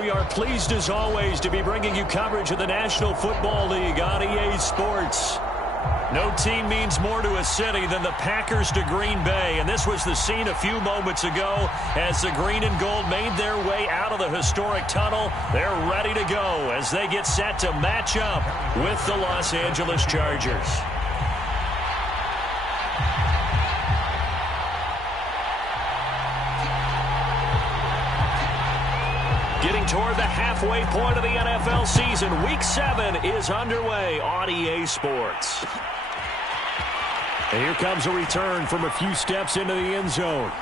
We are pleased as always to be bringing you coverage of the National Football League on EA Sports. No team means more to a city than the Packers to Green Bay, and this was the scene a few moments ago as the green and gold made their way out of the historic tunnel. They're ready to go as they get set to match up with the Los Angeles Chargers. Getting toward the halfway point of the NFL season, Week 7 is underway on EA Sports. And here comes a return from a few steps into the end zone.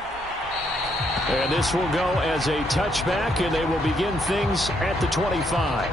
And this will go as a touchback, and they will begin things at the 25.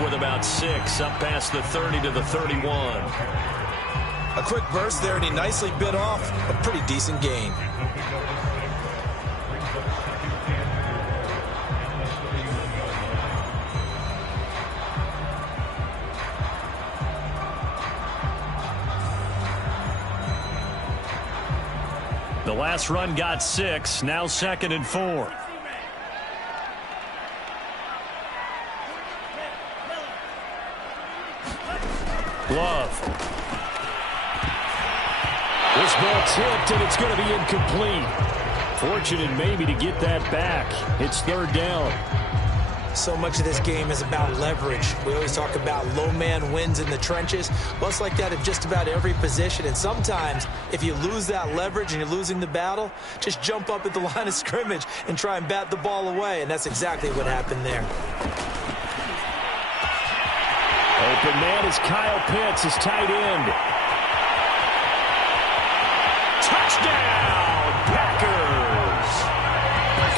With about 6 up past the 30 to the 31. A quick burst there, and he nicely bit off a pretty decent gain. The last run got 6, now 2nd and 4. Glove. This ball tipped, and it's going to be incomplete. Fortunate maybe to get that back. It's 3rd down. So much of this game is about leverage. We always talk about low man wins in the trenches. Well, it's like that in just about every position. And sometimes, if you lose that leverage and you're losing the battle, just jump up at the line of scrimmage and try and bat the ball away. And that's exactly what happened there. Open man is Kyle Pitts, his tight end. Touchdown, Packers!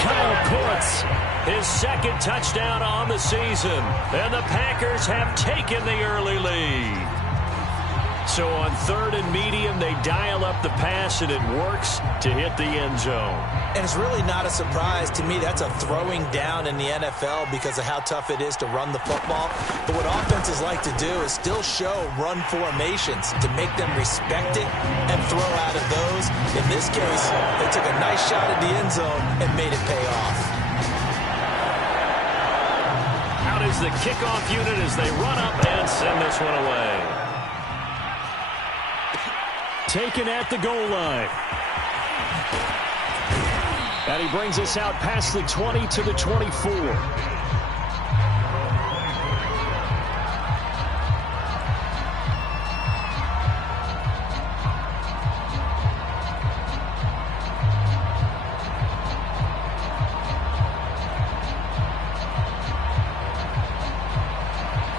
Kyle Pitts, his 2nd touchdown on the season. And the Packers have taken the early lead. So on 3rd and medium, they dial up the pass, and it works to hit the end zone. And it's really not a surprise to me. That's a throwing down in the NFL because of how tough it is to run the football. But what offenses like to do is still show run formations to make them respect it and throw out of those. In this case, they took a nice shot at the end zone and made it pay off. Out is the kickoff unit as they run up and send this one away. Taken at the goal line. And he brings us out past the 20 to the 24.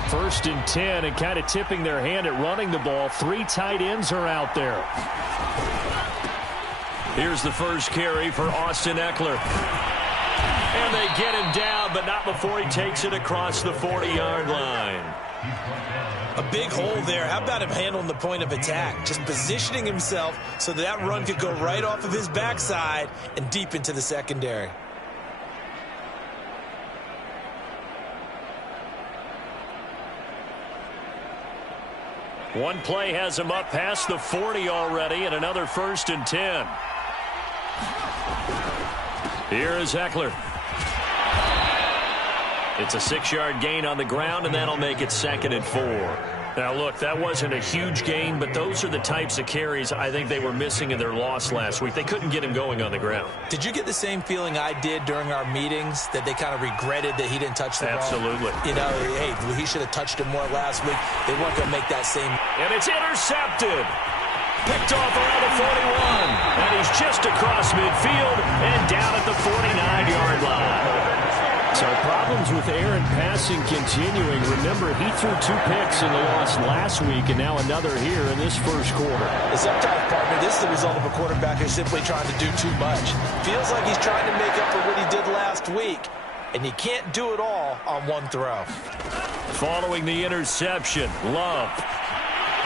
First and 10, and kind of tipping their hand at running the ball. 3 tight ends are out there. Here's the first carry for Austin Eckler. And they get him down, but not before he takes it across the 40-yard line. A big hole there. How about him handling the point of attack? Just positioning himself so that run could go right off of his backside and deep into the secondary. One play has him up past the 40 already, and another 1st and 10. Here is Eckler. It's a 6-yard gain on the ground, and that'll make it 2nd and 4. Now, look, that wasn't a huge gain, but those are the types of carries I think they were missing in their loss last week. They couldn't get him going on the ground. Did you get the same feeling I did during our meetings, that they kind of regretted that he didn't touch the ball? Absolutely. You know, hey, he should have touched it more last week. They weren't going to make that same. And it's intercepted. Picked off around the 41. And he's just across midfield and down at the 49-yard line. So problems with air and passing continuing. Remember, he threw 2 picks in the loss last week, and now another here in this first quarter. Sometimes, partner, this is the result of a quarterback who's simply trying to do too much. Feels like he's trying to make up for what he did last week. and you can't do it all on one throw. Following the interception, Love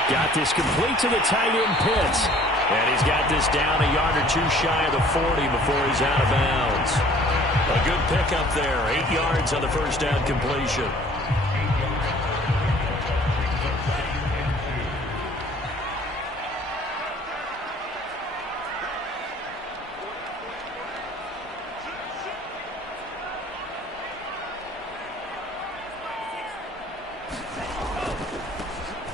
got this complete to the tight end Pitts. And he's got this down a yard or two shy of the 40 before he's out of bounds. A good pickup there, 8 yards on the first down completion.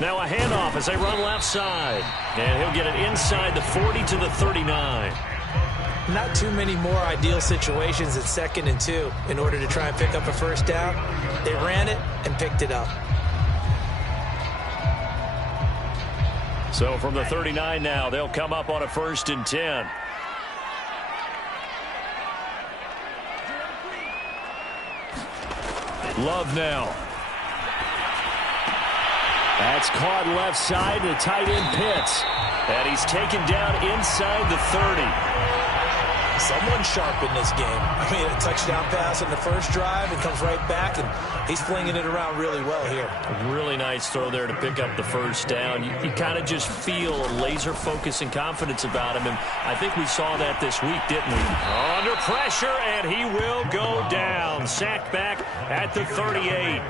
Now a handoff as they run left side. And he'll get it inside the 40 to the 39. Not too many more ideal situations at 2nd and 2 in order to try and pick up a first down. They ran it and picked it up. So from the 39 now, they'll come up on a 1st and 10. Love now. That's caught left side to tight end Pitts. And he's taken down inside the 30. Someone sharp in this game. I mean, a touchdown pass in the first drive and comes right back, and he's flinging it around really well here. A really nice throw there to pick up the first down. You kind of just feel a laser focus and confidence about him, and I think we saw that this week, didn't we? Under pressure, and he will go down. Sacked back at the 38.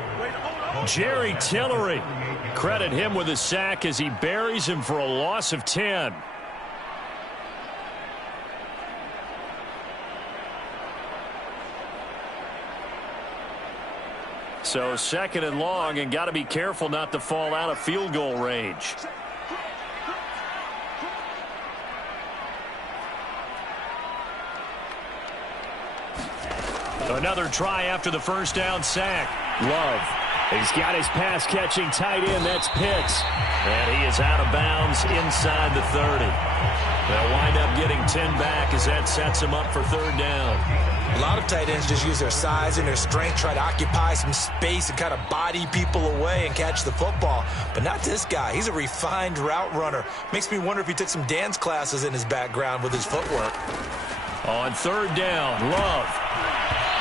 Jerry Tillery. Credit him with a sack as he buries him for a loss of 10. So 2nd and long, and got to be careful not to fall out of field goal range. Another try after the first down sack. Love. He's got his pass-catching tight end. That's Pitts. And he is out of bounds inside the 30. They'll wind up getting 10 back as that sets him up for 3rd down. A lot of tight ends just use their size and their strength, try to occupy some space and kind of body people away and catch the football. But not this guy. He's a refined route runner. Makes me wonder if he took some dance classes in his background with his footwork. On 3rd down, Love.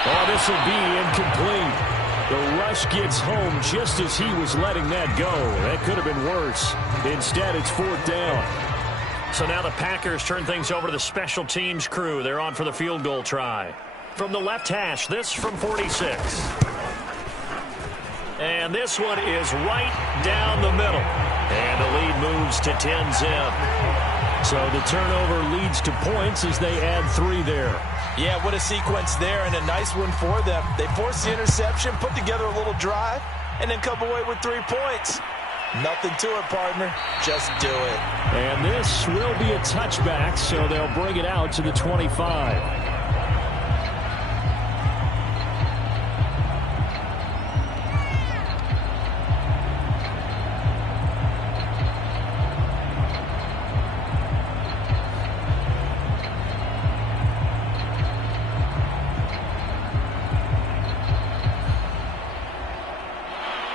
Oh, this will be incomplete. The rush gets home just as he was letting that go. That could have been worse. Instead, it's 4th down. So now the Packers turn things over to the special teams crew. They're on for the field goal try. From the left hash, this from 46. And this one is right down the middle. And the lead moves to 10-zip. So the turnover leads to points as they add 3 there. Yeah, what a sequence there, and a nice one for them. They force the interception, put together a little drive, and then come away with 3 points. Nothing to it, partner. Just do it. And this will be a touchback, so they'll bring it out to the 25.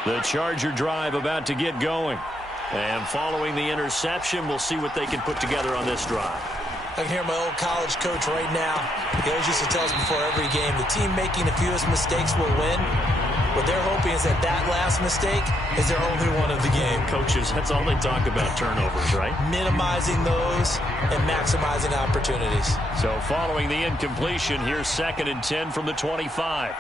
The Charger drive about to get going. And following the interception, we'll see what they can put together on this drive. I can hear my old college coach right now. He always used to tell us before every game, the team making the fewest mistakes will win. What they're hoping is that that last mistake is their only one of the game. Coaches, that's all they talk about, turnovers, right? Minimizing those and maximizing opportunities. So following the incompletion, here's 2nd and 10 from the 25.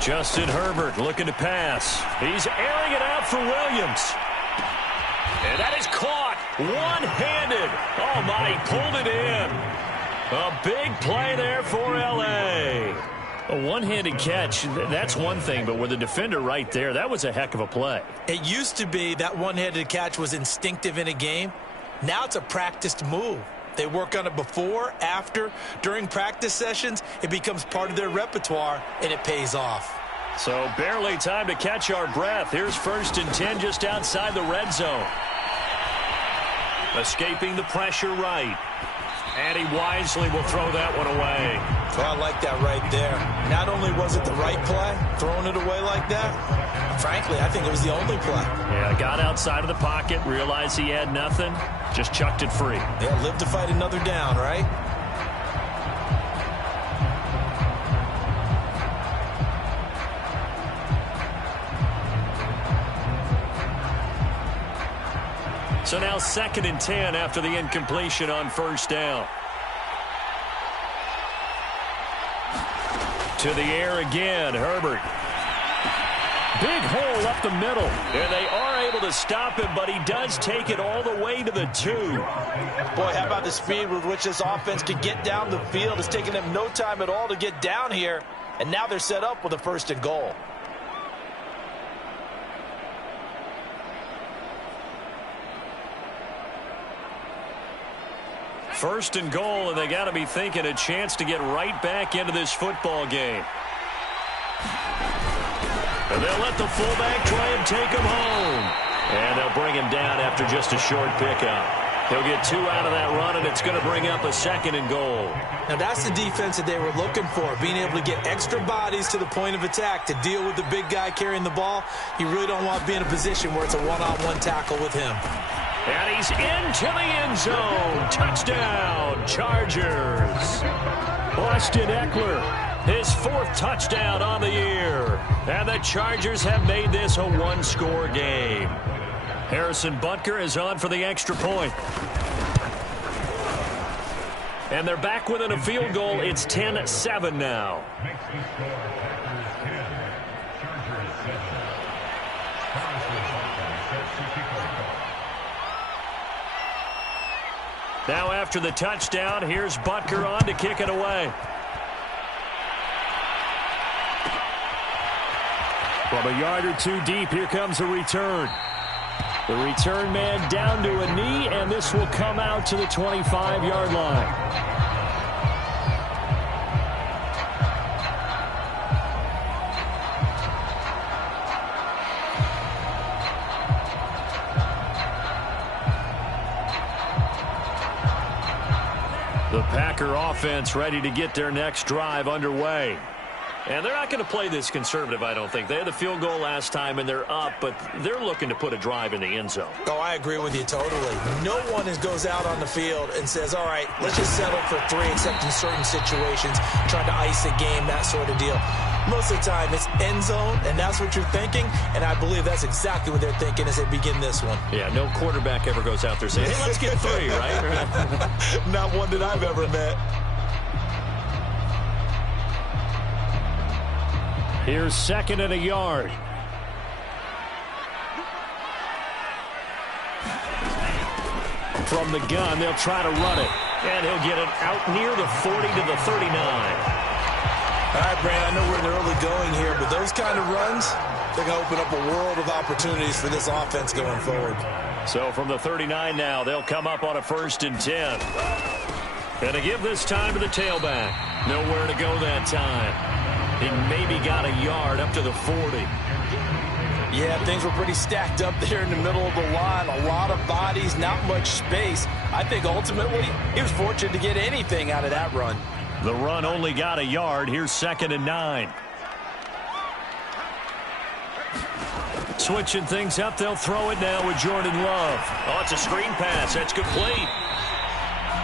Justin Herbert looking to pass. He's airing it out for Williams. And that is caught one-handed. Oh, my, he pulled it in. A big play there for L.A. A one-handed catch, that's one thing, but with a defender right there, that was a heck of a play. It used to be that one-handed catch was instinctive in a game. Now it's a practiced move. They work on it before, after, during practice sessions. It becomes part of their repertoire, and it pays off. So barely time to catch our breath. Here's 1st and 10 just outside the red zone. Escaping the pressure right. And he wisely will throw that one away. Well, I like that right there. Not only was it the right play, throwing it away like that, frankly, I think it was the only play. Yeah, got outside of the pocket, realized he had nothing, just chucked it free. Yeah, live to fight another down, right? So now 2nd and 10 after the incompletion on first down. To the air again, Herbert. Big hole up the middle. And they are able to stop him, but he does take it all the way to the 2. Boy, how about the speed with which this offense could get down the field? It's taken them no time at all to get down here. And now they're set up with a 1st and goal. First and goal, and they got to be thinking a chance to get right back into this football game. And they'll let the fullback try and take him home. And they'll bring him down after just a short pickup. He'll get 2 out of that run, and it's going to bring up a 2nd and goal. Now, that's the defense that they were looking for, being able to get extra bodies to the point of attack to deal with the big guy carrying the ball. You really don't want to be in a position where it's a one-on-one tackle with him. And he's into the end zone. Touchdown, Chargers. Austin Eckler, his 4th touchdown on the year. And the Chargers have made this a 1-score game. Harrison Butker is on for the extra point. And they're back within a field goal. It's 10-7 now. Now after the touchdown, here's Butker on to kick it away. From a yard or 2 deep, here comes a return. The return man down to a knee, and this will come out to the 25-yard line. The Packer offense ready to get their next drive underway. And they're not going to play this conservative, I don't think. They had the field goal last time, and they're up, but they're looking to put a drive in the end zone. Oh, I agree with you totally. No one goes out on the field and says, all right, let's just settle for 3, except in certain situations, trying to ice a game, that sort of deal. Most of the time, it's end zone, and that's what you're thinking, and I believe that's exactly what they're thinking as they begin this one. Yeah, no quarterback ever goes out there saying, hey, let's get 3, right? Not one that I've ever met. Here's 2nd and a yard. From the gun, they'll try to run it. And he'll get it out near the 40 to the 39. All right, Brand, I know we're in the early going here, but those kind of runs, they're going to open up a world of opportunities for this offense going forward. So from the 39 now, they'll come up on a 1st and 10. And to give this time to the tailback. Nowhere to go that time. He maybe got a yard up to the 40. Yeah, things were pretty stacked up there in the middle of the line. A lot of bodies, not much space. I think ultimately he was fortunate to get anything out of that run. The run only got a yard. Here's 2nd and 9. Switching things up, they'll throw it now with Jordan Love. Oh, it's a screen pass. That's complete.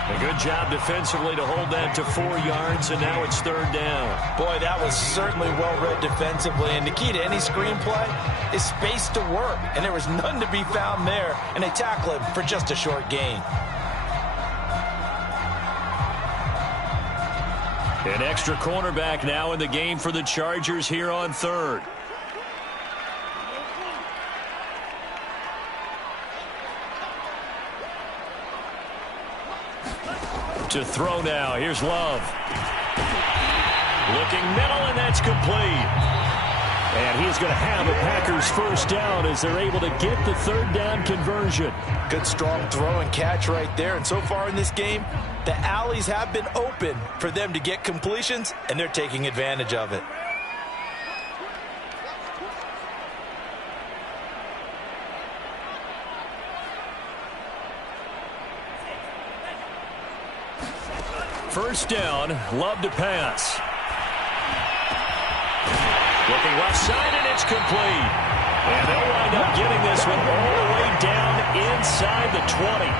A good job defensively to hold that to 4 yards, and now it's 3rd down. Boy, that was certainly well-read defensively, and the key to any screenplay is space to work, and there was none to be found there, and they tackle him for just a short gain. An extra cornerback now in the game for the Chargers here on 3rd. To throw now. Here's Love. Looking middle, and that's complete. And he's going to have a Packers 1st down as they're able to get the 3rd down conversion. Good strong throw and catch right there. And so far in this game, the alleys have been open for them to get completions, and they're taking advantage of it. first down. Love to pass. Looking left side, and it's complete. And they'll wind up getting this one all the way down inside the 20.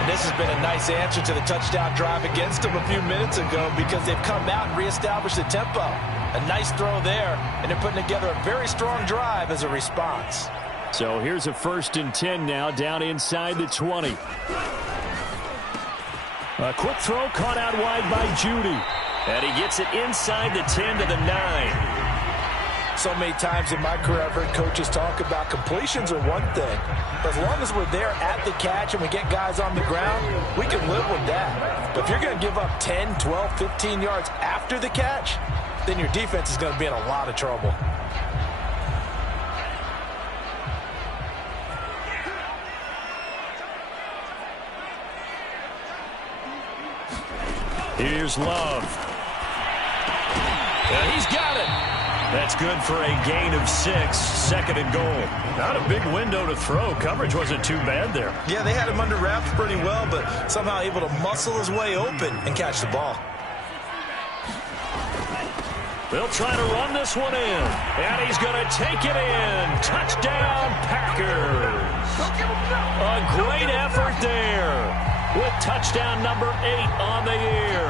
And this has been a nice answer to the touchdown drive against them a few minutes ago because they've come out and reestablished the tempo. A nice throw there, and they're putting together a very strong drive as a response. So here's a 1st and 10 now, down inside the 20. A quick throw caught out wide by Judy. And he gets it inside the 10 to the 9. So many times in my career, I've heard coaches talk about completions are one thing. But as long as we're there at the catch and we get guys on the ground, we can live with that. But if you're going to give up 10, 12, 15 yards after the catch, then your defense is going to be in a lot of trouble. Here's Love. And he's got it. That's good for a gain of 6, 2nd and goal. Not a big window to throw. Coverage wasn't too bad there. Yeah, they had him under wraps pretty well, but somehow able to muscle his way open and catch the ball. They'll try to run this one in. And he's going to take it in. Touchdown, Packers. A great effort there with touchdown number 8 on the year.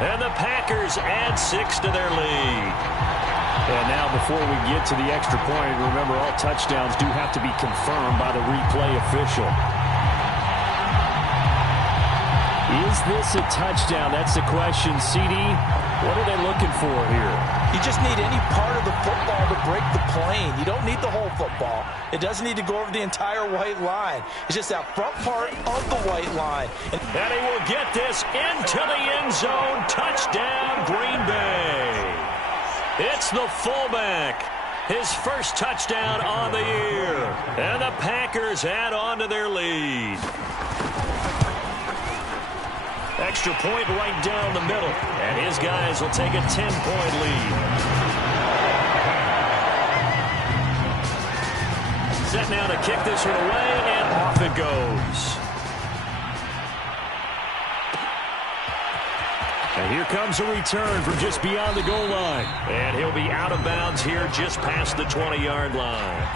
And the Packers add 6 to their lead. And now before we get to the extra point, remember all touchdowns do have to be confirmed by the replay official. Is this a touchdown? That's the question. CD, what are they looking for here? You just need any part of the football to break the plane. You don't need the whole football. It doesn't need to go over the entire white line. It's just that front part of the white line. And he will get this into the end zone. Touchdown, Green Bay. It's the fullback. His first touchdown on the year. And the Packers add on to their lead. Extra point right down the middle. And his guys will take a 10-point lead. Set now to kick this one away, and off it goes. And here comes a return from just beyond the goal line. And he'll be out of bounds here just past the 20-yard line.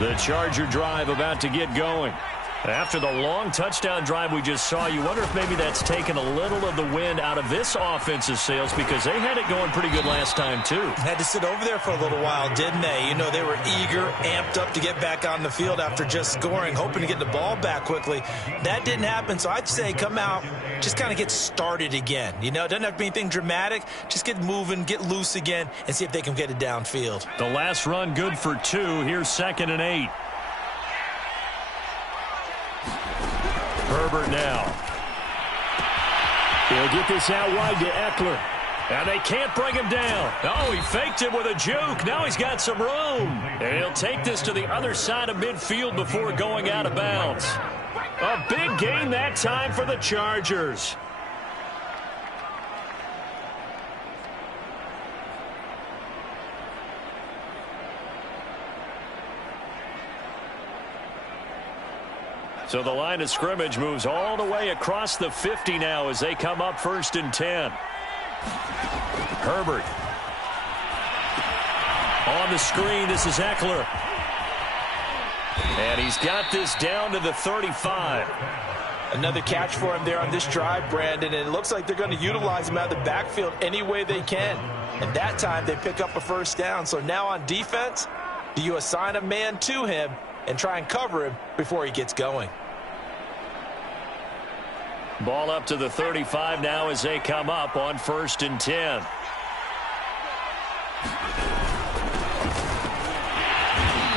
The Charger drive about to get going. After the long touchdown drive we just saw, you wonder if maybe that's taken a little of the wind out of this offensive sails because they had it going pretty good last time, too. Had to sit over there for a little while, didn't they? You know, they were eager, amped up to get back on the field after just scoring, hoping to get the ball back quickly. That didn't happen, so I'd say come out, just kind of get started again. You know, it doesn't have to be anything dramatic. Just get moving, get loose again, and see if they can get it downfield. The last run good for 2. Here's 2nd and 8. Herbert now. He'll get this out wide to Eckler. And they can't bring him down. Oh, he faked him with a juke. Now he's got some room. And he'll take this to the other side of midfield before going out of bounds. A big gain that time for the Chargers. So the line of scrimmage moves all the way across the 50 now as they come up 1st and 10. Herbert. On the screen, this is Eckler. And he's got this down to the 35. Another catch for him there on this drive, Brandon, and it looks like they're going to utilize him out of the backfield any way they can. And that time they pick up a first down. So now on defense, do you assign a man to him and try and cover him before he gets going? Ball up to the 35 now as they come up on 1st and 10.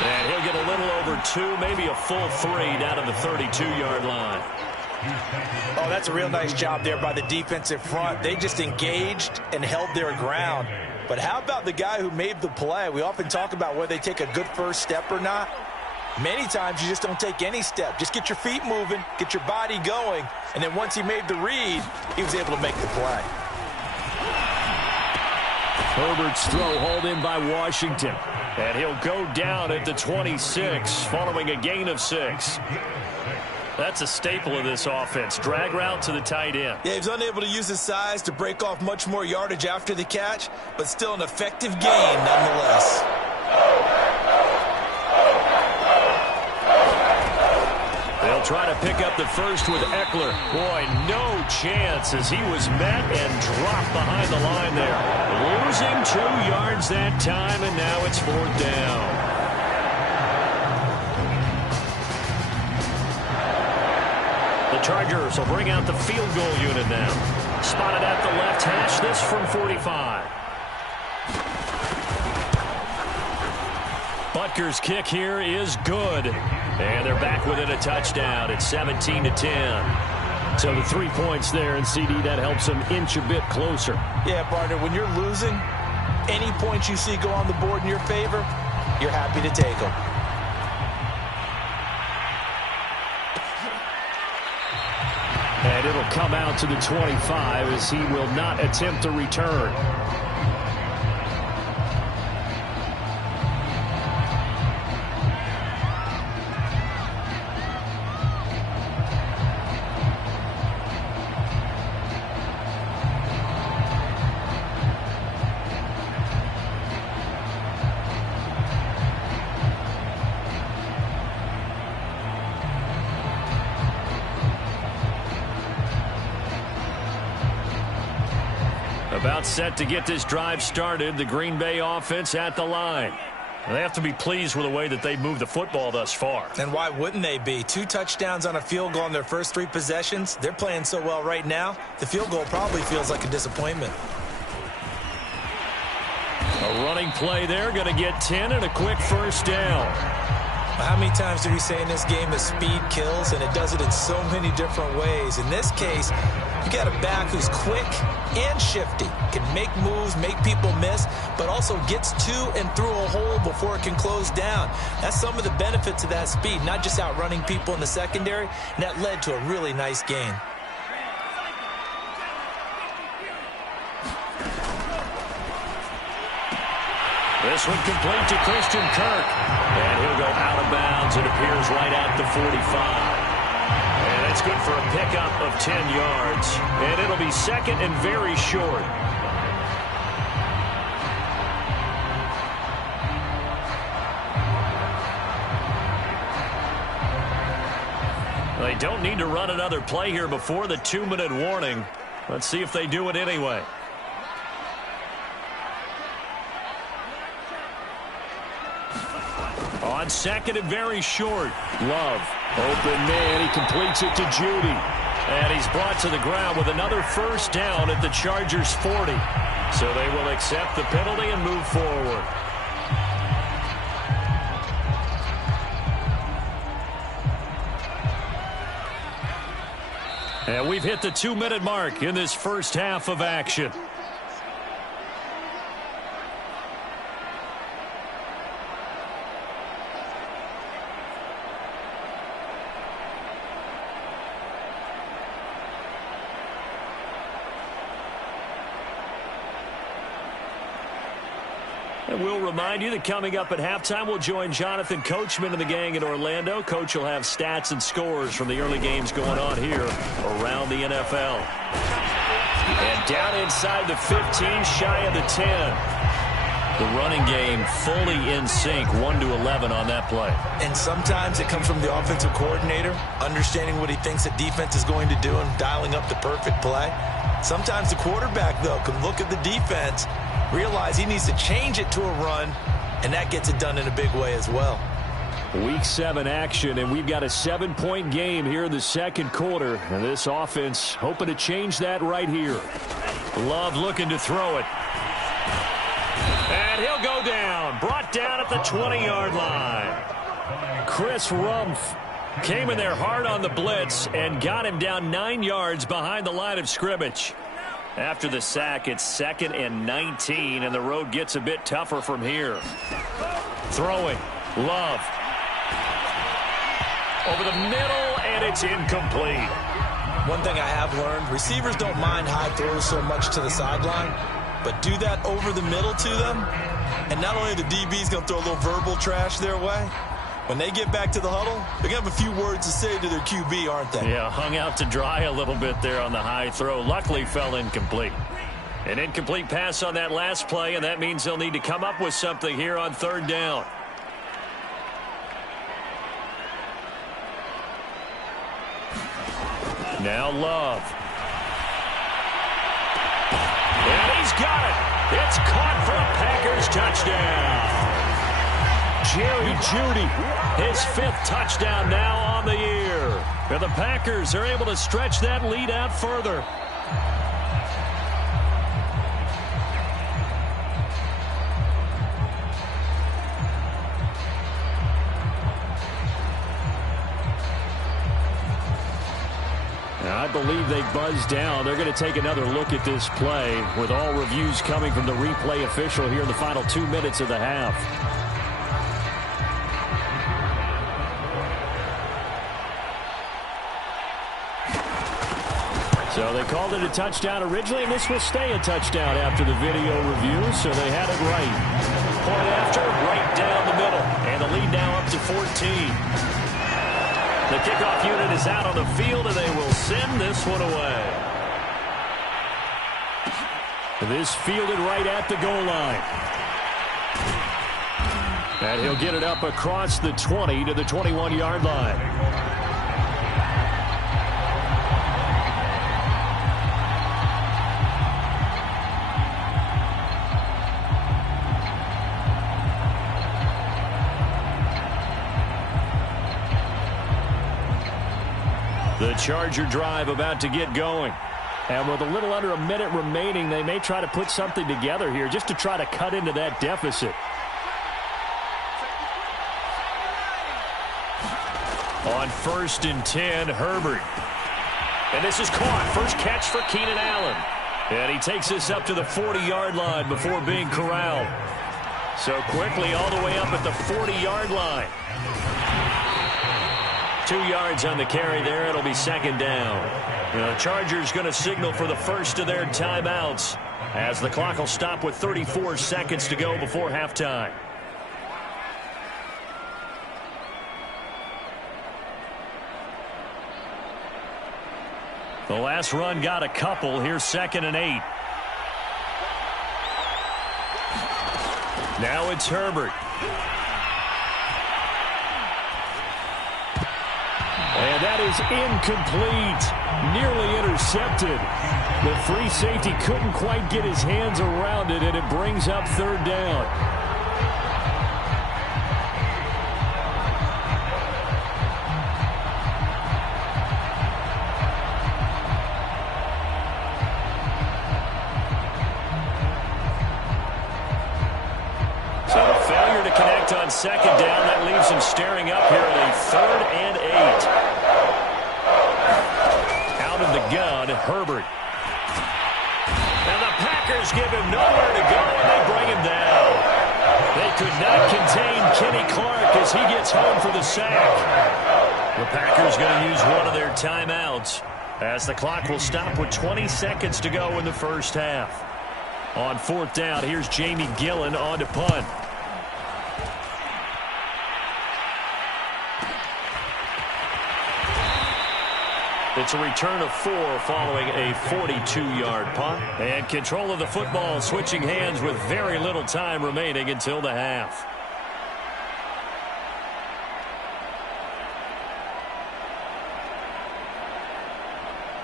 And he'll get a little over 2, maybe a full 3 down to the 32-yard line. Oh, that's a real nice job there by the defensive front. They just engaged and held their ground. But how about the guy who made the play? We often talk about whether they take a good first step or not. Many times you just don't take any step. Just get your feet moving, get your body going, and then once he made the read, he was able to make the play. Herbert's throw hauled in by Washington. And he'll go down at the 26 following a gain of 6. That's a staple of this offense. Drag route to the tight end. Yeah, he was unable to use his size to break off much more yardage after the catch, but still an effective gain nonetheless. They'll try to pick up the first with Eckler. Boy, no chance as he was met and dropped behind the line there. Losing 2 yards that time, and now it's 4th down. The Chargers will bring out the field goal unit now. Spotted at the left hash, this from 45. Butker's kick here is good. And they're back within a touchdown. It's 17-10. So the 3 points there, and CD, that helps them inch a bit closer. Yeah, partner, when you're losing, any points you see go on the board in your favor, you're happy to take them. And it'll come out to the 25 as he will not attempt a return. About set to get this drive started. The Green Bay offense at the line. They have to be pleased with the way that they've moved the football thus far. And why wouldn't they be? 2 touchdowns on a field goal in their first 3 possessions. They're playing so well right now, the field goal probably feels like a disappointment. A running play there, going to get 10 and a quick first down. How many times do we say in this game that speed kills, and it does it in so many different ways? In this case, you got a back who's quick and shifty, can make moves, make people miss, but also gets to and through a hole before it can close down. That's some of the benefits of that speed, not just outrunning people in the secondary, and that led to a really nice gain. This one complete to Christian Kirk. And he'll go out of bounds. It appears right at the 45. And that's good for a pickup of 10 yards. And it'll be second and very short. They don't need to run another play here before the 2-minute warning. Let's see if they do it anyway. On second and very short. Love. Open man. He completes it to Judy. And he's brought to the ground with another first down at the Chargers' 40. So they will accept the penalty and move forward. And we've hit the 2-minute mark in this first half of action. And we'll remind you that coming up at halftime, we'll join Jonathan Coachman and the gang in Orlando. Coach will have stats and scores from the early games going on here around the NFL. And down inside the 15, shy of the 10. The running game fully in sync, 1-11 on that play. And sometimes it comes from the offensive coordinator, understanding what he thinks the defense is going to do and dialing up the perfect play. Sometimes the quarterback, though, can look at the defense, realize he needs to change it to a run, and that gets it done in a big way as well. Week 7 action, and we've got a 7-point game here in the second quarter. And this offense hoping to change that right here. Love looking to throw it. And he'll go down. Brought down at the 20-yard line. Chris Rumph came in there hard on the blitz and got him down 9 yards behind the line of scrimmage. After the sack, it's 2nd and 19, and the road gets a bit tougher from here. Throwing. Love. over the middle, and it's incomplete. One thing I have learned, receivers don't mind high throws so much to the sideline, but do that over the middle to them, and not only the DB's going to throw a little verbal trash their way, when they get back to the huddle, they're going to have a few words to say to their QB, aren't they? Yeah, hung out to dry a little bit there on the high throw. Luckily fell incomplete. An incomplete pass on that last play, and that means they'll need to come up with something here on third down. Now Love. And he's got it. It's caught for a Packers touchdown. Jerry Jeudy, his 5th touchdown now on the year. And the Packers are able to stretch that lead out further. I believe they buzzed down. They're going to take another look at this play with all reviews coming from the replay official here in the final 2 minutes of the half. So they called it a touchdown originally, and this will stay a touchdown after the video review, so they had it right. Point after, right down the middle, and the lead now up to 14. The kickoff unit is out on the field, and they will send this one away. This fielded right at the goal line. And he'll get it up across the 20 to the 21-yard line. The Charger drive about to get going. And with a little under a minute remaining, they may try to put something together here just to try to cut into that deficit. On 1st and 10, Herbert. And this is caught. First catch for Keenan Allen. And he takes this up to the 40-yard line before being corralled. So quickly all the way up at the 40-yard line. 2 yards on the carry there. It'll be 2nd down. The Chargers going to signal for the first of their timeouts as the clock will stop with 34 seconds to go before halftime. The last run got a couple. Here's 2nd and 8. Now it's Herbert. And that is incomplete. Nearly intercepted. The free safety couldn't quite get his hands around it, and it brings up 3rd down. So the failure to connect on 2nd down, that leaves him staring up here at a 3rd and 8. Out of the gun, Herbert. And the Packers give him nowhere to go, and they bring him down. They could not contain Kenny Clark as he gets home for the sack. The Packers going to use one of their timeouts as the clock will stop with 20 seconds to go in the first half. On 4th down, here's Jamie Gillen on to punt. It's a return of 4 following a 42-yard punt. And control of the football switching hands with very little time remaining until the half.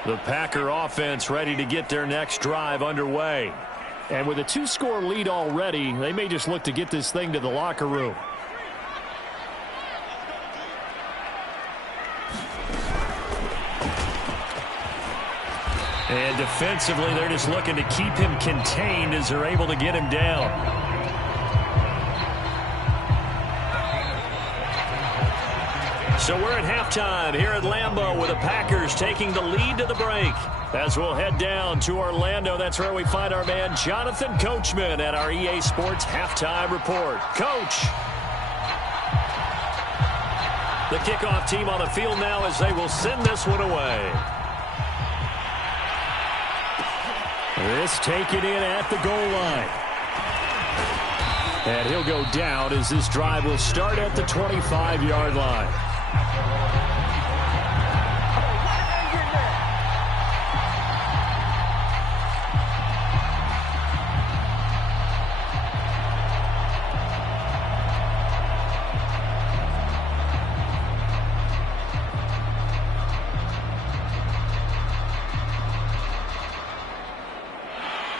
The Packer offense ready to get their next drive underway. And with a 2-score lead already, they may just look to get this thing to the locker room. And defensively, they're just looking to keep him contained as they're able to get him down. So we're at halftime here at Lambeau with the Packers taking the lead to the break. As we'll head down to Orlando, that's where we find our man Jonathan Coachman at our EA Sports Halftime Report. Coach. The kickoff team on the field now as they will send this one away. This taken in at the goal line. And he'll go down as this drive will start at the 25-yard line.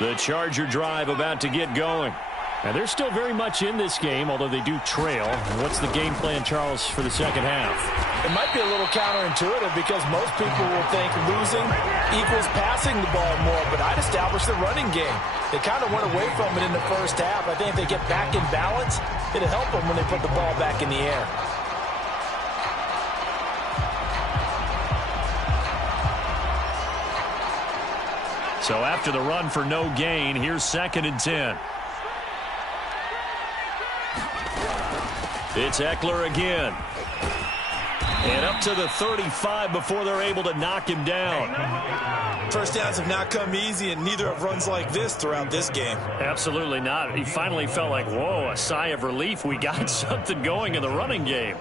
The Charger drive about to get going. And they're still very much in this game, although they do trail. What's the game plan, Charles, for the second half? It might be a little counterintuitive because most people will think losing equals passing the ball more, but I'd establish the running game. They kind of went away from it in the first half. I think if they get back in balance, it'll help them when they put the ball back in the air. So after the run for no gain, here's 2nd and 10. It's Eckler again. And up to the 35 before they're able to knock him down. First downs have not come easy, and neither have runs like this throughout this game. Absolutely not. He finally felt like, whoa, a sigh of relief. We got something going in the running game.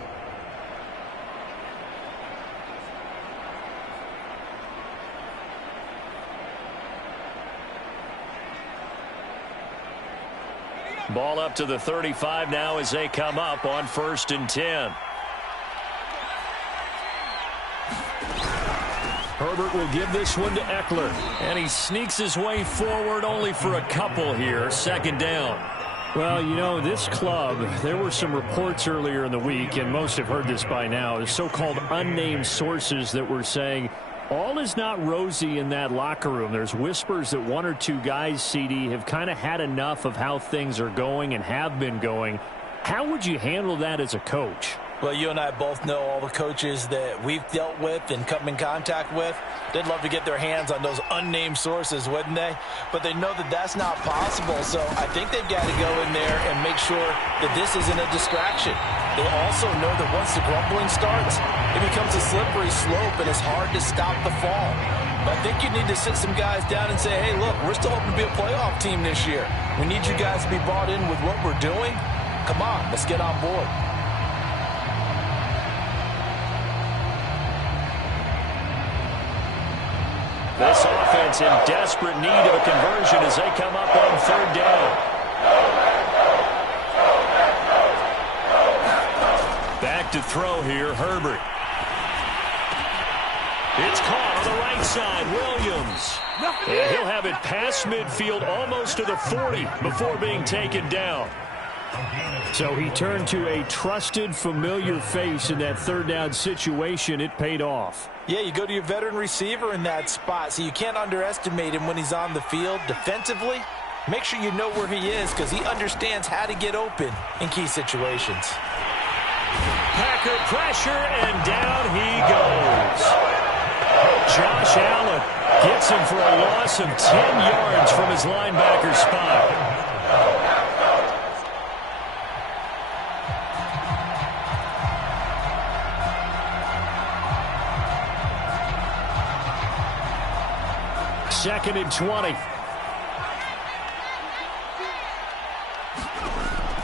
Ball up to the 35 now as they come up on 1st and 10. Herbert will give this one to Eckler. And he sneaks his way forward only for a couple here. 2nd down. Well, you know, this club, there were some reports earlier in the week, and most have heard this by now, the so-called unnamed sources that were saying all is not rosy in that locker room. There's whispers that 1 or 2 guys, CD, have kind of had enough of how things are going and have been going. How would you handle that as a coach? Well, you and I both know all the coaches that we've dealt with and come in contact with. They'd love to get their hands on those unnamed sources, wouldn't they? But they know that that's not possible, so I think they've got to go in there and make sure that this isn't a distraction. They also know that once the grumbling starts, it becomes a slippery slope and it's hard to stop the fall. But I think you need to sit some guys down and say, hey, look, we're still hoping to be a playoff team this year. We need you guys to be bought in with what we're doing. Come on, let's get on board. This offense in desperate need of a conversion as they come up on 3rd down. Back to throw here, Herbert. It's caught on the right side, Williams. And he'll have it past midfield almost to the 40 before being taken down. So he turned to a trusted, familiar face in that 3rd down situation. It paid off. Yeah, you go to your veteran receiver in that spot, so you can't underestimate him when he's on the field defensively. Make sure you know where he is because he understands how to get open in key situations. Packer pressure, and down he goes. Josh Allen gets him for a loss of 10 yards from his linebacker spot. Second and 20.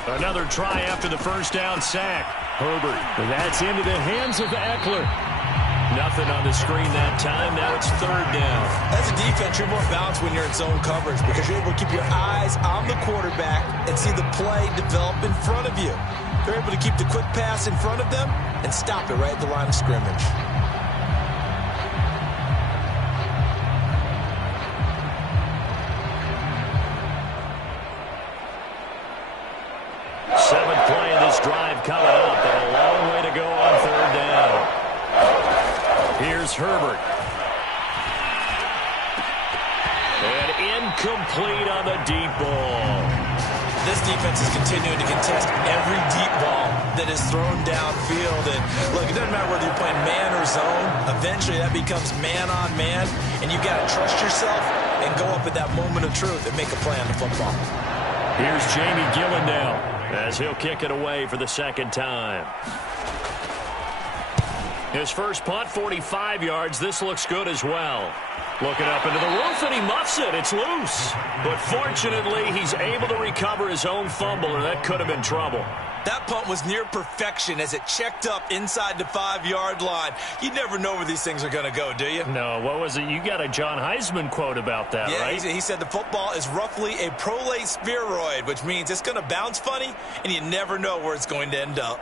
Another try after the first down sack. Herbert. And that's into the hands of Eckler. Nothing on the screen that time. Now it's 3rd down. As a defense, you're more balanced when you're in zone coverage because you're able to keep your eyes on the quarterback and see the play develop in front of you. You're able to keep the quick pass in front of them and stop it right at the line of scrimmage. Seventh play of this drive coming up, and a long way to go on 3rd down. Here's Herbert. And incomplete on the deep ball. This defense is continuing to contest every deep ball that is thrown downfield. And look, it doesn't matter whether you're playing man or zone. Eventually that becomes man on man, and you've got to trust yourself and go up at that moment of truth and make a play on the football. Here's Jamie Gillen now as he'll kick it away for the 2nd time. His first punt, 45 yards. This looks good as well. Looking up into the roof, and he muffs it. It's loose. But fortunately, he's able to recover his own fumble, or that could have been trouble. That punt was near perfection as it checked up inside the 5-yard line. You never know where these things are going to go, do you? No, what was it? You got a John Heisman quote about that, right? Yeah, he said the football is roughly a prolate spheroid, which means it's going to bounce funny, and you never know where it's going to end up.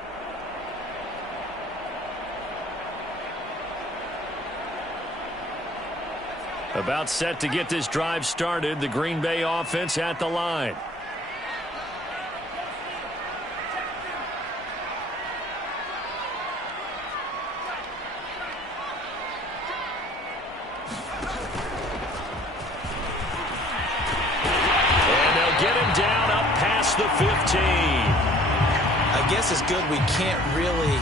About set to get this drive started. The Green Bay offense at the line. And they'll get him down up past the 15. I guess it's good we can't really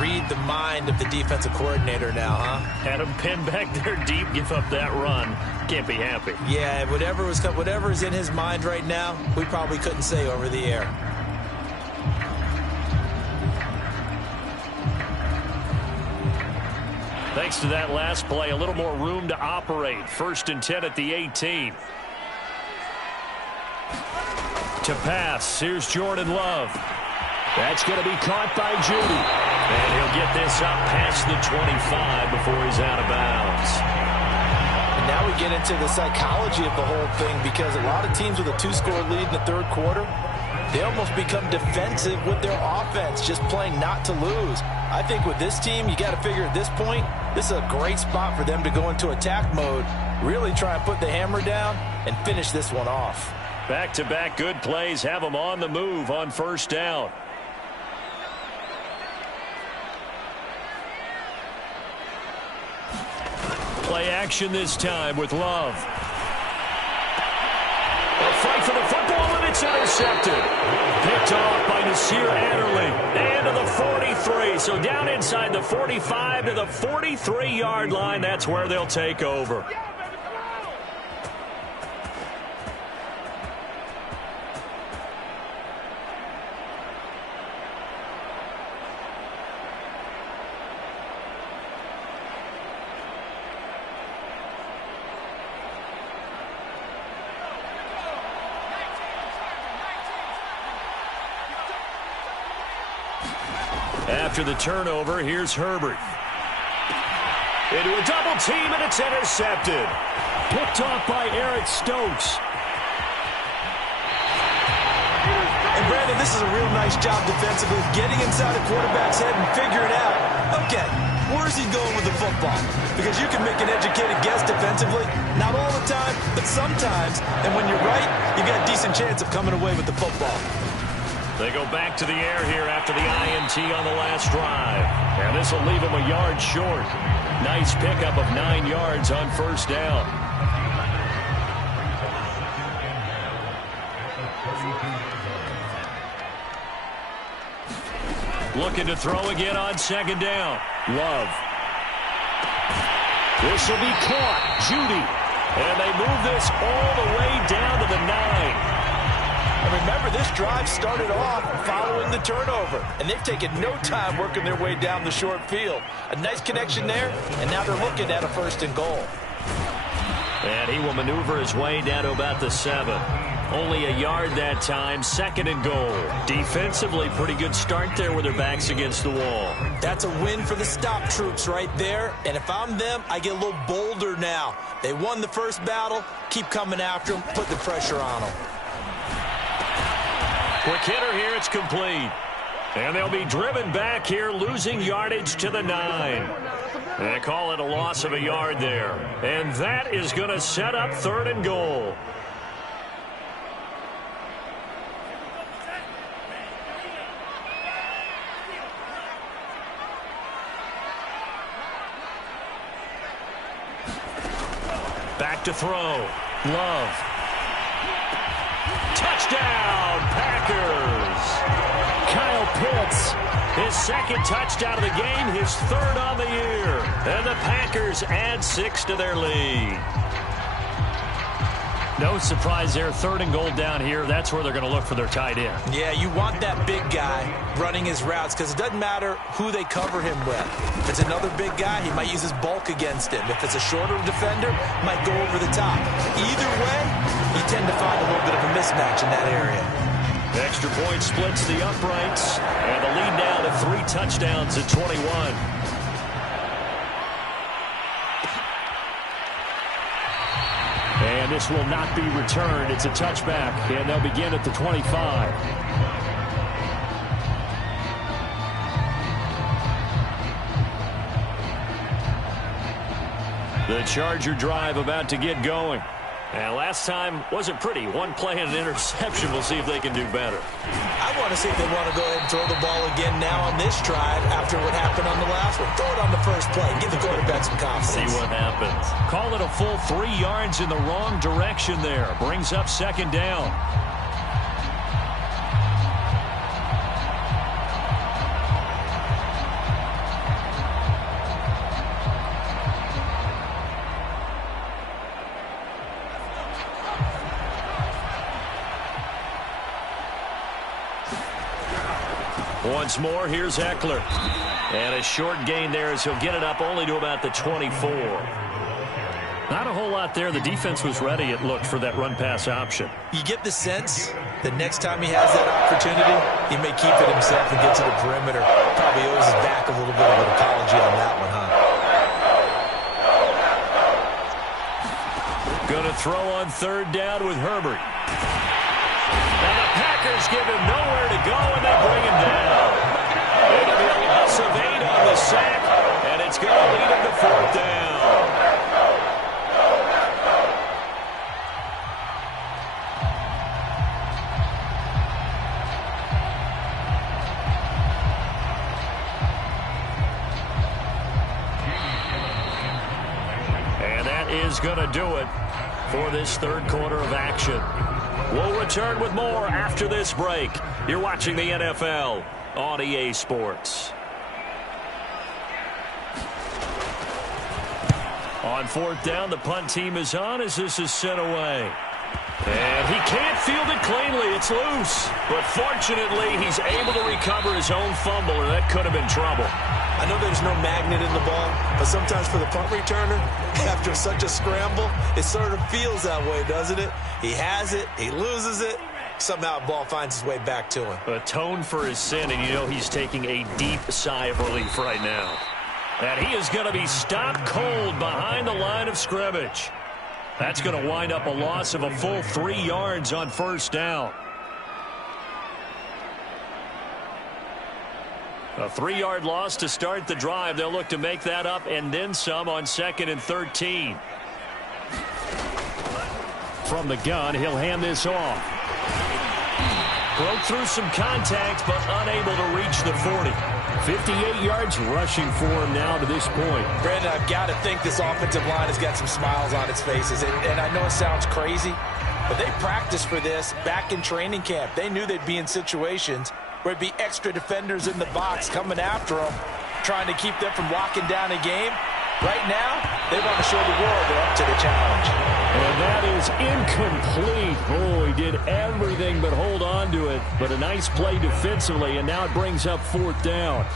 read the mind of the defensive coordinator now, huh? Had him pinned back there deep, give up that run. Can't be happy. Yeah, whatever is in his mind right now, we probably couldn't say over the air. Thanks to that last play, a little more room to operate. 1st and 10 at the 18. To pass, here's Jordan Love. That's going to be caught by Judy. And he'll get this up past the 25 before he's out of bounds. And now we get into the psychology of the whole thing, because a lot of teams with a 2-score lead in the 3rd quarter, they almost become defensive with their offense, just playing not to lose. I think with this team, you got to figure at this point, this is a great spot for them to go into attack mode, really try and put the hammer down and finish this one off. Back-to-back good plays have them on the move on 1st down. Play action this time with Love. A fight for the football, and it's intercepted. Picked off by Nasir Adderley. And to the 43. So down inside the 45 to the 43-yard line. That's where they'll take over. After the turnover, here's Herbert. Into a double team, and it's intercepted. Picked off by Eric Stokes. And Brandon, this is a real nice job defensively, getting inside a quarterback's head and figuring out, okay, where's he going with the football? Because you can make an educated guess defensively, not all the time, but sometimes. And when you're right, you got a decent chance of coming away with the football. They go back to the air here after the INT on the last drive. And this will leave them a yard short. Nice pickup of 9 yards on 1st down. Looking to throw again on 2nd down. Love. This will be caught. Judy. And they move this all the way down to the 9. And remember, this drive started off following the turnover, and they've taken no time working their way down the short field. A nice connection there, and now they're looking at a 1st and goal. And he will maneuver his way down to about the 7. Only a yard that time, 2nd and goal. Defensively, pretty good start there with their backs against the wall. That's a win for the stop troops right there, and if I'm them, I get a little bolder now. They won the first battle, keep coming after them, put the pressure on them. Quick hitter here, it's complete. And they'll be driven back here, losing yardage to the 9. They call it a loss of a yard there. And that is going to set up 3rd and goal. Back to throw. Love. Touchdown, Packers. Kyle Pitts, his 2nd touchdown of the game, his 3rd on the year. And the Packers add 6 to their lead. No surprise there. 3rd and goal down here. That's where they're going to look for their tight end. Yeah, you want that big guy running his routes because it doesn't matter who they cover him with. If it's another big guy, he might use his bulk against him. If it's a shorter defender, he might go over the top. Either way, you tend to find a little bit of a mismatch in that area. Extra point splits the uprights, and the lead now to 3 touchdowns at 21. And this will not be returned. It's a touchback, and they'll begin at the 25. The Charger drive about to get going. And last time wasn't pretty. One play and an interception. We'll see if they can do better. I want to see if they want to go ahead and throw the ball again now on this drive after what happened on the last one. Throw it on the first play. Give the quarterback some confidence. See what happens. Call it a full 3 yards in the wrong direction there. Brings up 2nd down. Once more, here's Eckler. And a short gain there as he'll get it up only to about the 24. Not a whole lot there. The defense was ready, it looked, for that run-pass option. You get the sense that next time he has that opportunity, he may keep it himself and get to the perimeter. Probably owes his back a little bit of an apology on that one, huh? Going to throw on 3rd down with Herbert. And the Packers give him nowhere to go, and they bring him down. It'll be a loss of 8 on the sack, and it's going to lead him to 4th down. And that is going to do it for this 3rd quarter of action. We'll return with more after this break. You're watching the NFL on EA Sports. On 4th down, the punt team is on as this is sent away. And he can't field it cleanly. It's loose. But fortunately, he's able to recover his own fumble, or that could have been trouble. I know there's no magnet in the ball, but sometimes for the punt returner, after such a scramble, it sort of feels that way, doesn't it? He has it, he loses it, somehow the ball finds its way back to him. Atone for his sin, and you know he's taking a deep sigh of relief right now. And he is going to be stopped cold behind the line of scrimmage. That's going to wind up a loss of a full 3 yards on 1st down. A 3-yard loss to start the drive. They'll look to make that up and then some on 2nd and 13. From the gun, he'll hand this off. Broke through some contact, but unable to reach the 40. 58 yards rushing for him now to this point. Brandon, I've got to think this offensive line has got some smiles on its faces. And I know it sounds crazy, but they practiced for this back in training camp. They knew they'd be in situations where it'd be extra defenders in the box coming after them, trying to keep them from locking down a game. Right now, they want to show the world they're up to the challenge. And that is incomplete. Oh, he did everything but hold on to it. But a nice play defensively, and now it brings up 4th down.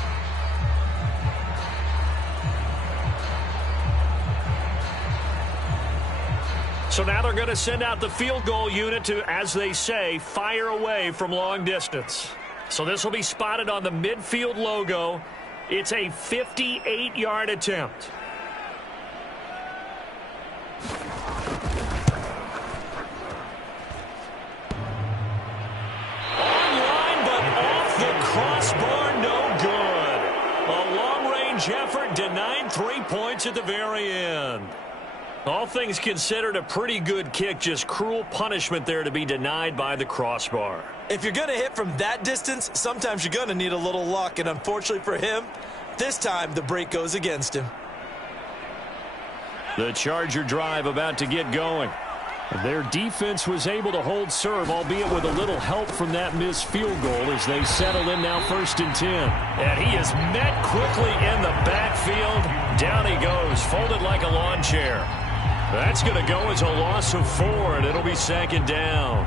So now they're going to send out the field goal unit to, as they say, fire away from long distance. So this will be spotted on the midfield logo. It's a 58-yard attempt. Online, but off the crossbar, no good. A long-range effort denied 3 points at the very end. All things considered, a pretty good kick, just cruel punishment there to be denied by the crossbar. If you're going to hit from that distance, sometimes you're going to need a little luck, and unfortunately for him, this time the break goes against him. The Charger drive about to get going. Their defense was able to hold serve, albeit with a little help from that missed field goal as they settle in now 1st and 10. And he is met quickly in the backfield. Down he goes, folded like a lawn chair. That's going to go as a loss of 4, and it'll be second down.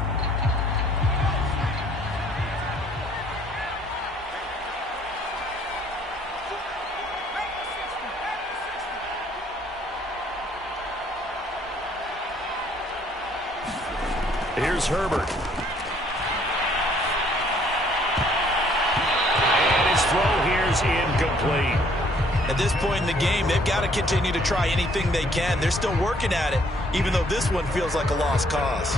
Here's Herbert. And his throw here's incomplete. At this point in the game, they've got to continue to try anything they can. They're still working at it, even though this one feels like a lost cause.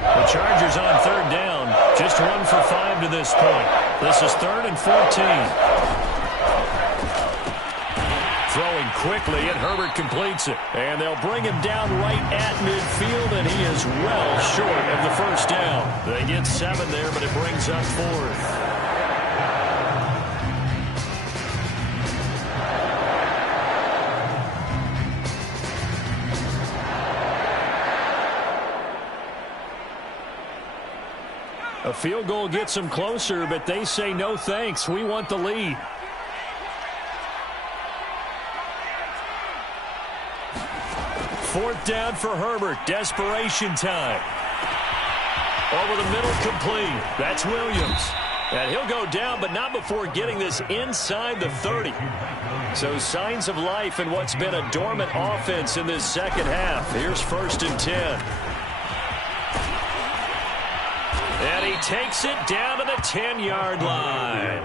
The Chargers on third down. Just 1 for 5 to this point. This is 3rd and 14. Throwing quickly, and Herbert completes it. And they'll bring him down right at midfield, and he is well short of the first down. They get 7 there, but it brings up 4th. A field goal gets them closer, but they say no thanks. We want the lead. Fourth down for Herbert. Desperation time. Over the middle, complete. That's Williams. And he'll go down, but not before getting this inside the 30. So signs of life in what's been a dormant offense in this second half. Here's 1st and 10. And he takes it down to the 10-yard line.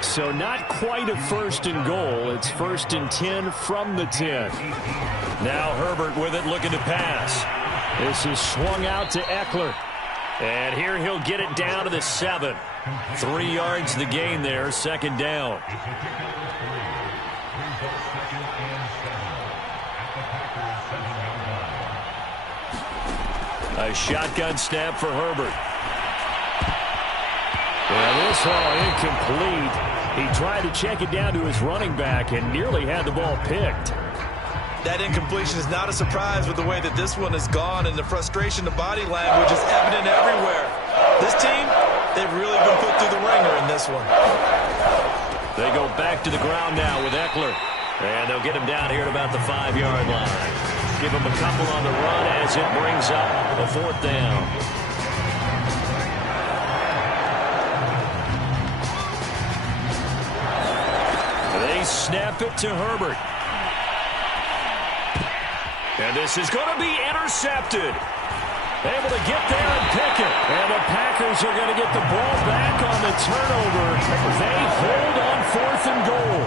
So not quite a 1st and goal. It's 1st and 10 from the 10. Now Herbert with it, looking to pass. This is swung out to Eckler. And here he'll get it down to the 7. 3 yards the gain there, 2nd down. A shotgun snap for Herbert. And this all incomplete. He tried to check it down to his running back and nearly had the ball picked. That incompletion is not a surprise with the way that this one has gone, and the frustration, the body language is evident everywhere. This team, they've really been put through the ringer in this one. They go back to the ground now with Eckler. And they'll get him down here at about the 5-yard line. Give him a couple on the run as it brings up a 4th down. They snap it to Herbert. And this is going to be intercepted. Able to get there and pick it. And the Packers are going to get the ball back on the turnover. They hold on 4th and goal.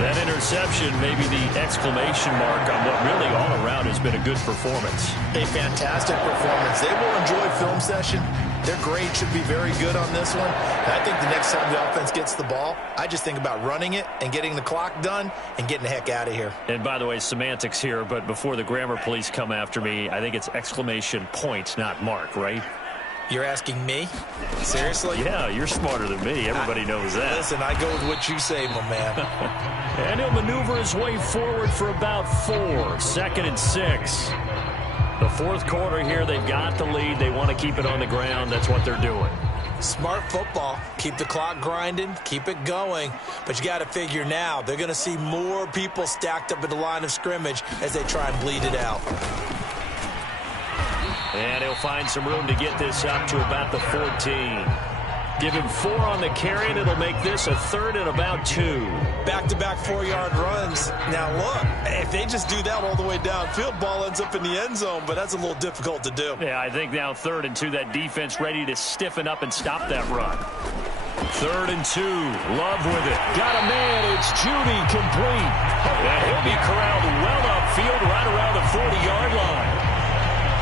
That interception may be the exclamation mark on what really all around has been a good performance. A fantastic performance. They will enjoy film session. Their grade should be very good on this one. And I think the next time the offense gets the ball, I just think about running it and getting the clock done and getting the heck out of here. And by the way, semantics here, but before the grammar police come after me, I think it's exclamation point, not mark, right? You're asking me? Seriously? Yeah, you're smarter than me. Everybody knows that. Listen, I go with what you say, my man. And he'll maneuver his way forward for about 4. 2nd and 6. The 4th quarter here, they've got the lead. They want to keep it on the ground. That's what they're doing. Smart football. Keep the clock grinding. Keep it going. But you got to figure now, they're going to see more people stacked up at the line of scrimmage as they try and bleed it out. And he'll find some room to get this up to about the 14. Give him 4 on the carry, and it'll make this a 3rd and about 2. Back-to-back 4-yard runs. Now, look, if they just do that all the way downfield, ball ends up in the end zone, but that's a little difficult to do. Yeah, I think now 3rd and 2, that defense ready to stiffen up and stop that run. 3rd and 2, Love with it. Got a man, it's Judy, complete. And he'll be corralled well upfield right around the 40-yard line.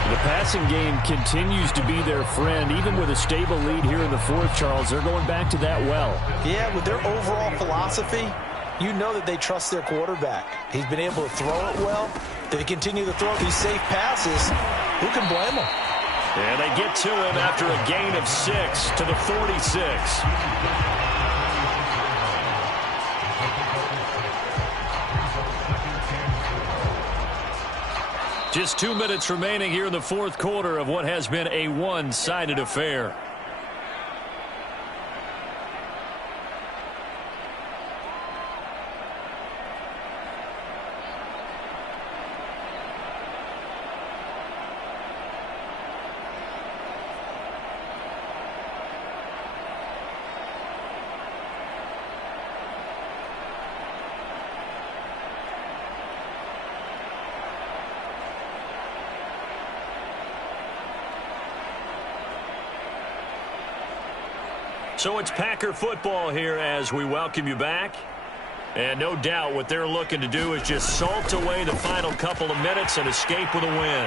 The passing game continues to be their friend. Even with a stable lead here in the 4th, Charles, they're going back to that well. Yeah, with their overall philosophy, you know that they trust their quarterback. He's been able to throw it well. They continue to throw these safe passes. Who can blame them? And they get to him after a gain of 6 to the 46. Just 2 minutes remaining here in the 4th quarter of what has been a one-sided affair. So it's Packer football here as we welcome you back. And no doubt what they're looking to do is just salt away the final couple of minutes and escape with a win.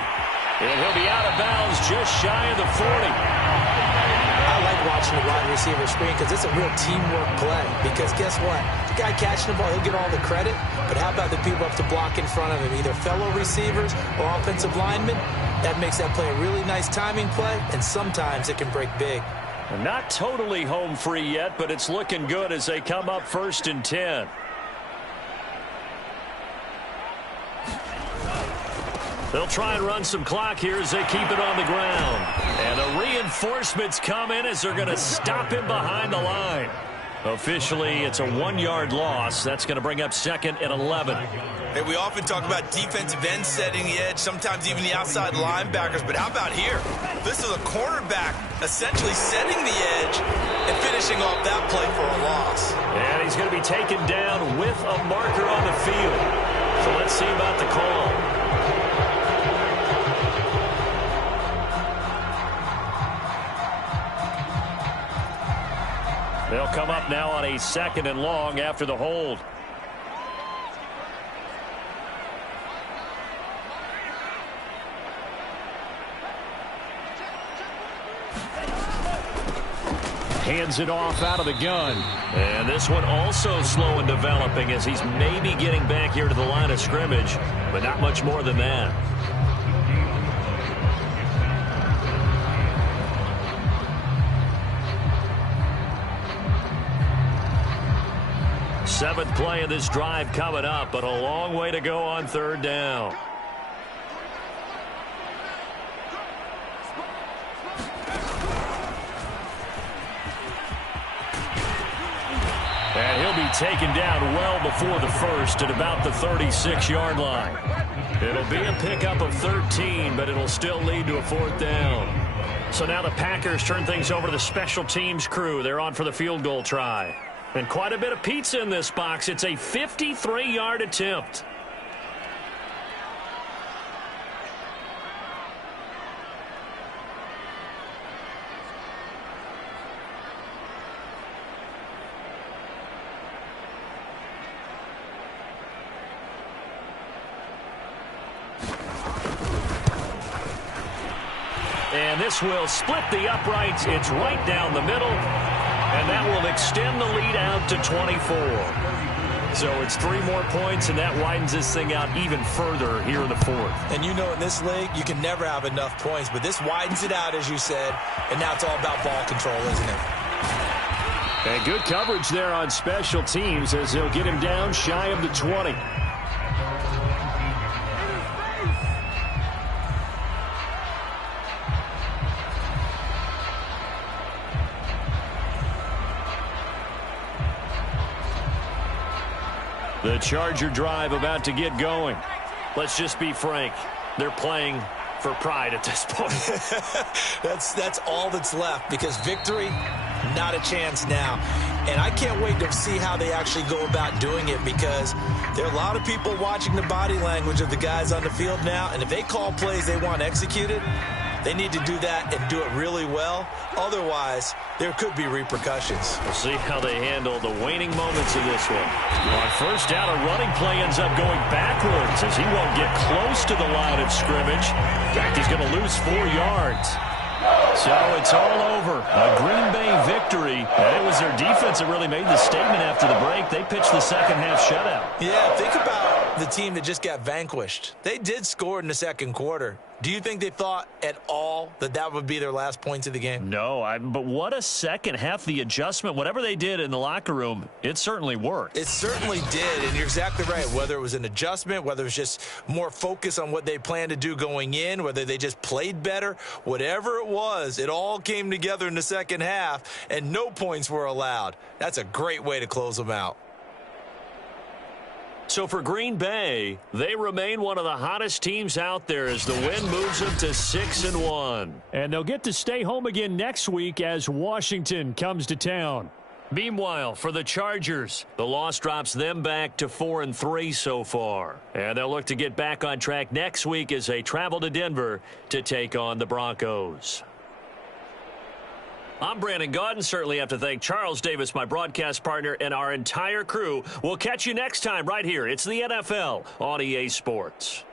And he'll be out of bounds just shy of the 40. I like watching the wide receiver screen because it's a real teamwork play. Because guess what? The guy catching the ball, he'll get all the credit. But how about the people up to block in front of him, either fellow receivers or offensive linemen? That makes that play a really nice timing play, and sometimes it can break big. Not totally home free yet, but it's looking good as they come up 1st and 10. They'll try and run some clock here as they keep it on the ground. And the reinforcements come in as they're going to stop him behind the line. Officially, it's a 1-yard loss. That's going to bring up 2nd and 11. Hey, we often talk about defensive ends setting the edge, sometimes even the outside linebackers. But how about here? This is a cornerback essentially setting the edge and finishing off that play for a loss. And he's going to be taken down with a marker on the field. So let's see about the call. They'll come up now on a 2nd and long after the hold. Hands it off out of the gun. And this one also slow in developing as he's maybe getting back here to the line of scrimmage, but not much more than that. Seventh play of this drive coming up, but a long way to go on 3rd down. And he'll be taken down well before the first at about the 36-yard line. It'll be a pickup of 13, but it'll still lead to a 4th down. So now the Packers turn things over to the special teams crew. They're on for the field goal try. And quite a bit of pizza in this box. It's a 53-yard attempt. And this will split the uprights. It's right down the middle. And that will extend the lead out to 24. So it's 3 more points, and that widens this thing out even further here in the 4th. And you know in this league, you can never have enough points. But this widens it out, as you said. And now it's all about ball control, isn't it? And good coverage there on special teams as they'll get him down shy of the 20. The Charger drive about to get going. Let's just be frank. They're playing for pride at this point. That's all that's left because victory, not a chance now. And I can't wait to see how they actually go about doing it because there are a lot of people watching the body language of the guys on the field now. And if they call plays they want executed, they need to do that and do it really well. Otherwise, there could be repercussions. We'll see how they handle the waning moments of this one. On 1st down, a running play ends up going backwards as he won't get close to the line of scrimmage. In fact, he's going to lose 4 yards. So it's all over. A Green Bay victory. And it was their defense that really made the statement after the break. They pitched the second-half shutout. Yeah, think about the team that just got vanquished. They did score in the 2nd quarter. Do you think they thought at all that that would be their last points of the game? No, but what a second half. The adjustment, whatever they did in the locker room, it certainly worked. It certainly did, and you're exactly right. Whether it was an adjustment, whether it was just more focus on what they planned to do going in, whether they just played better, whatever it was, it all came together in the second half, and no points were allowed. That's a great way to close them out. So for Green Bay, they remain one of the hottest teams out there as the win moves them to 6-1. And they'll get to stay home again next week as Washington comes to town. Meanwhile, for the Chargers, the loss drops them back to 4-3 so far. And they'll look to get back on track next week as they travel to Denver to take on the Broncos. I'm Brandon Gaudin. Certainly have to thank Charles Davis, my broadcast partner, and our entire crew. We'll catch you next time right here. It's the NFL on EA Sports.